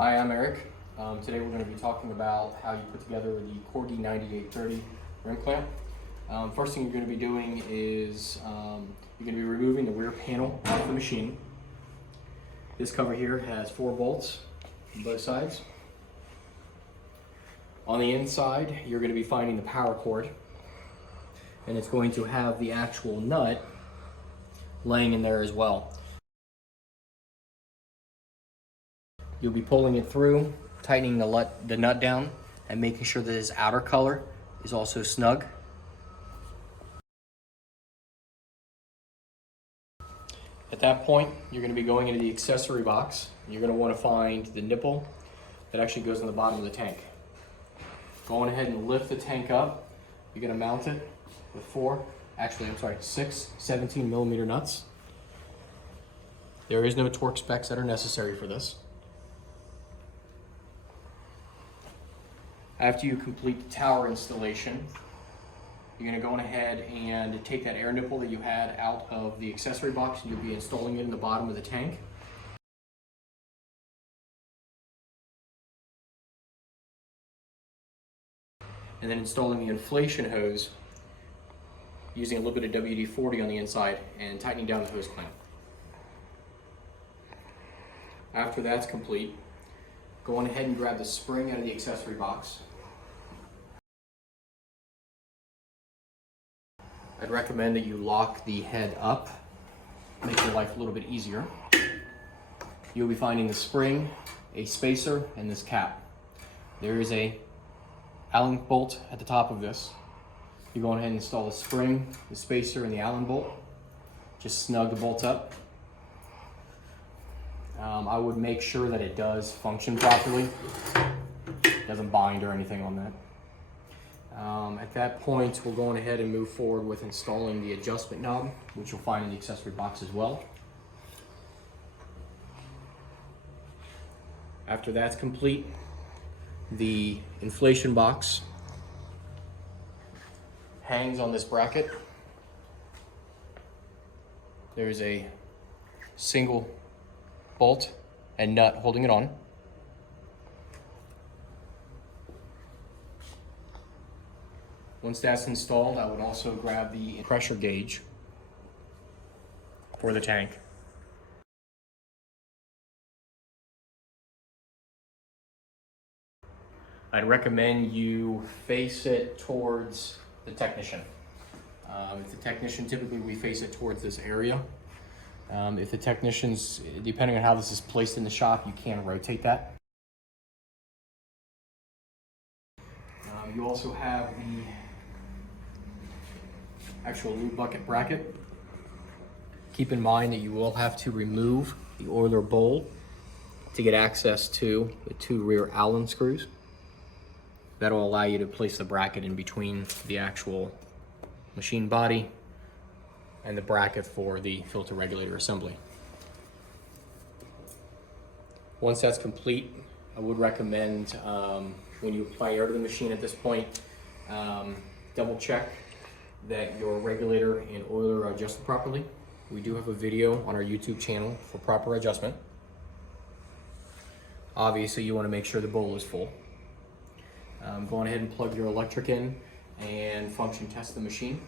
Hi, I'm Eric. Today we're going to be talking about how you put together the Corghi 9830 rim clamp. First thing you're going to be doing is you're going to be removing the rear panel off the machine. This cover here has 4 bolts on both sides. On the inside, you're going to be finding the power cord, and it's going to have the actual nut laying in there as well. You'll be pulling it through, tightening the nut down, and making sure that its outer color is also snug. At that point, you're going to be going into the accessory box. You're going to want to find the nipple that actually goes in the bottom of the tank. Going ahead and lift the tank up. You're going to mount it with 6 17mm nuts. There is no torque specs that are necessary for this. After you complete the tower installation, you're going to go ahead and take that air nipple that you had out of the accessory box, and you'll be installing it in the bottom of the tank. And then installing the inflation hose using a little bit of WD-40 on the inside and tightening down the hose clamp. After that's complete, go on ahead and grab the spring out of the accessory box. I'd recommend that you lock the head up, make your life a little bit easier. You'll be finding the spring, a spacer, and this cap. There is a Allen bolt at the top of this. You go ahead and install the spring, the spacer, and the Allen bolt. Just snug the bolts up. I would make sure that it does function properly. It doesn't bind or anything on that. At that point, we'll go on ahead and move forward with installing the adjustment knob, which you'll find in the accessory box as well. After that's complete, the inflation box hangs on this bracket. There's a single bolt and nut holding it on. Once that's installed, I would also grab the pressure gauge for the tank. I'd recommend you face it towards the technician. If the technician, typically we face it towards this area. If the technicians, depending on how this is placed in the shop, you can rotate that. You also have the actual lube bucket bracket. Keep in mind that you will have to remove the oiler bowl to get access to the 2 rear Allen screws. That'll allow you to place the bracket in between the actual machine body and the bracket for the filter regulator assembly. Once that's complete, I would recommend when you apply air to the machine at this point, double check that your regulator and oiler are adjusted properly. We do have a video on our YouTube channel for proper adjustment. Obviously, you want to make sure the bowl is full. Go on ahead and plug your electric in and function test the machine.